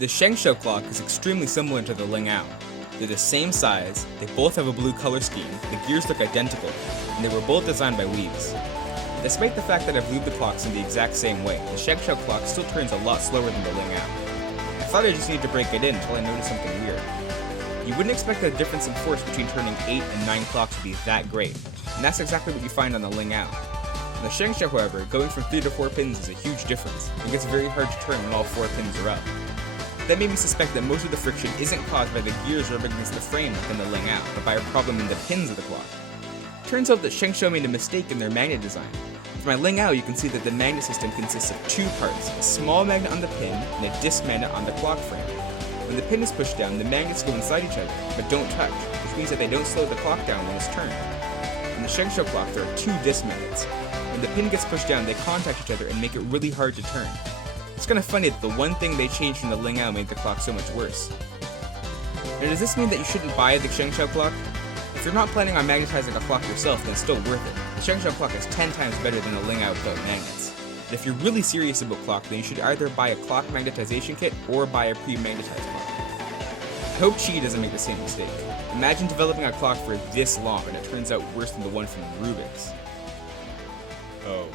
The Shengshou clock is extremely similar to the LingAo. They're the same size, they both have a blue color scheme, the gears look identical, and they were both designed by weaves. Despite the fact that I've lubed the clocks in the exact same way, the Shengshou clock still turns a lot slower than the LingAo. I thought I just needed to break it in until I noticed something weird. You wouldn't expect the difference in force between turning 8 and 9 clocks to be that great, and that's exactly what you find on the LingAo. On the Shengshou, however, going from 3 to 4 pins is a huge difference. It gets very hard to turn when all 4 pins are up. That made me suspect that most of the friction isn't caused by the gears rubbing against the frame like in the LingAo, but by a problem in the pins of the clock. Turns out that Shengshou made a mistake in their magnet design. With my LingAo, you can see that the magnet system consists of 2 parts, a small magnet on the pin and a disc magnet on the clock frame. When the pin is pushed down, the magnets go inside each other, but don't touch, which means that they don't slow the clock down when it's turned. In the Shengshou clock, there are 2 disc magnets. When the pin gets pushed down, they contact each other and make it really hard to turn. It's kinda funny that the one thing they changed from the LingAo made the clock so much worse. Now, does this mean that you shouldn't buy the Shengshou clock? If you're not planning on magnetizing a clock yourself, then it's still worth it. The Shengshou clock is 10 times better than the LingAo without magnets. But if you're really serious about clock, then you should either buy a clock magnetization kit or buy a pre-magnetized clock. I hope Qi doesn't make the same mistake. Imagine developing a clock for this long and it turns out worse than the one from Rubik's. Oh.